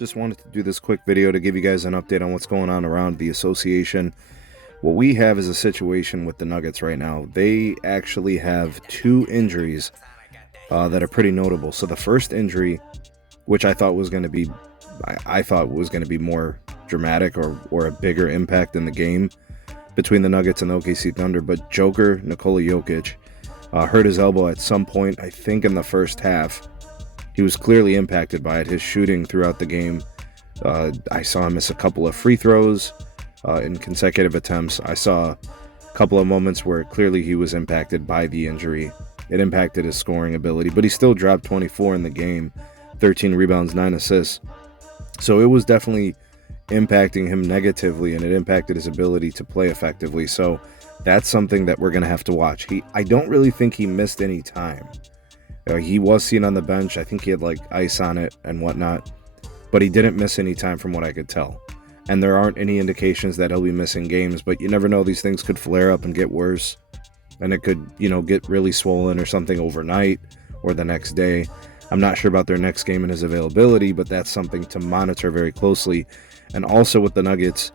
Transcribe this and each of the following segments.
Just wanted to do this quick video to give you guys an update on what's going on around the association. What we have is a situation with the Nuggets right now. They actually have two injuries that are pretty notable. So the first injury, which I thought was going to be, more dramatic or a bigger impact in the game between the Nuggets and the OKC Thunder, but Joker Nikola Jokic hurt his elbow at some point, I think in the first half. He was clearly impacted by it. His shooting throughout the game, I saw him miss a couple of free throws in consecutive attempts. I saw a couple of moments where clearly he was impacted by the injury. It impacted his scoring ability, but he still dropped 24 in the game, 13 rebounds, 9 assists. So it was definitely impacting him negatively, and it impacted his ability to play effectively. So that's something that we're going to have to watch. I don't really think he missed any time. He was seen on the bench. I think he had like ice on it and whatnot, but he didn't miss any time from what I could tell. And there aren't any indications that he'll be missing games, but you never know. These things could flare up and get worse, and it could, get really swollen or something overnight or the next day. I'm not sure about their next game and his availability, but that's something to monitor very closely. And also with the Nuggets,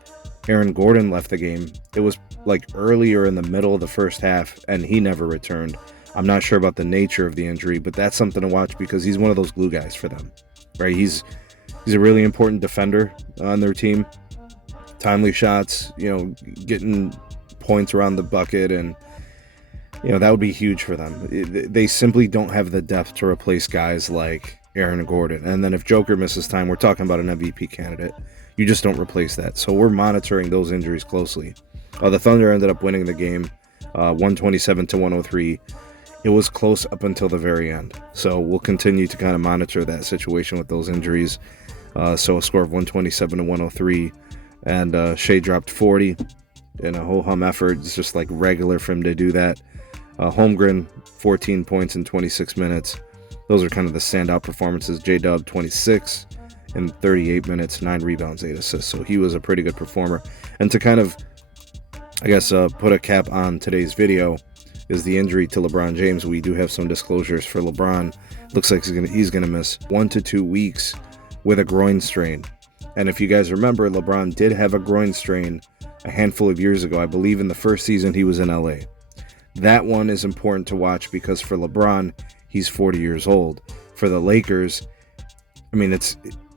Aaron Gordon left the game. It was like earlier in the middle of the first half, and he never returned. I'm not sure about the nature of the injury, but that's something to watch because he's one of those glue guys for them, right? He's a really important defender on their team. Timely shots, getting points around the bucket, and that would be huge for them. They simply don't have the depth to replace guys like Aaron Gordon. And then if Joker misses time, we're talking about an MVP candidate. You just don't replace that. So we're monitoring those injuries closely. The Thunder ended up winning the game, 127-103. It was close up until the very end. So we'll continue to kind of monitor that situation with those injuries. So a score of 127-103. And Shea dropped 40 in a ho-hum effort. It's just like regular for him to do that. Holmgren, 14 points in 26 minutes. Those are kind of the standout performances. J-Dub, 26 in 38 minutes, 9 rebounds, 8 assists. So he was a pretty good performer. And to kind of, put a cap on today's video is the injury to LeBron James. We do have some disclosures for LeBron. Looks like he's gonna miss 1 to 2 weeks with a groin strain. And if you guys remember, LeBron did have a groin strain a handful of years ago. I believe in the first season he was in LA. That one is important to watch because for LeBron, he's 40 years old. For the Lakers,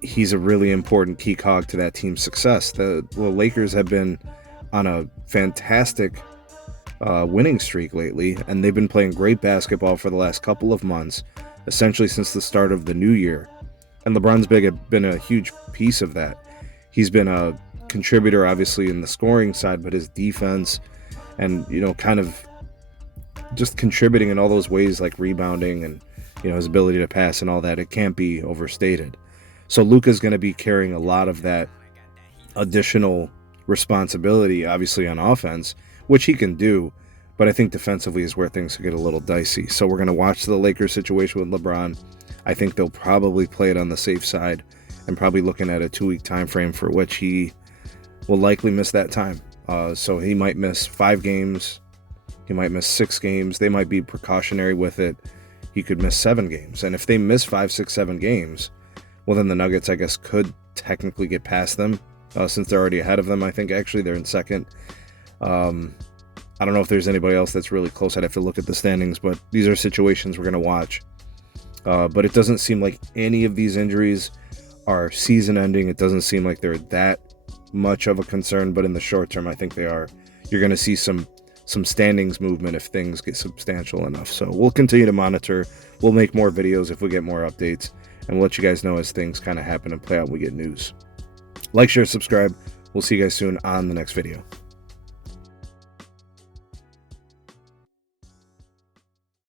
he's a really important key cog to that team's success. The Lakers have been on a fantastic winning streak lately, and they've been playing great basketball for the last couple of months, essentially since the start of the new year. And LeBron's been a huge piece of that. He's been a contributor, obviously, in the scoring side, but his defense and, kind of just contributing in all those ways, like rebounding and, his ability to pass and all that, it can't be overstated. So Luka's going to be carrying a lot of that additional responsibility, obviously, on offense, which he can do, but I think defensively is where things get a little dicey. So we're going to watch the Lakers situation with LeBron. I think they'll probably play it on the safe side and probably looking at a 2-week time frame for which he will likely miss that time. So he might miss 5 games. He might miss 6 games. They might be precautionary with it. He could miss 7 games. And if they miss 5, 6, 7 games, well, then the Nuggets, I guess, could technically get past them since they're already ahead of them. I think actually they're in second. I don't know if there's anybody else that's really close. I'd have to look at the standings, but these are situations we're going to watch. But it doesn't seem like any of these injuries are season-ending. It doesn't seem like they're that much of a concern, but in the short term, I think they are. You're going to see some standings movement if things get substantial enough. So we'll continue to monitor. We'll make more videos if we get more updates, and we'll let you guys know as things kind of happen and play out and we get news. Like, share, subscribe. We'll see you guys soon on the next video.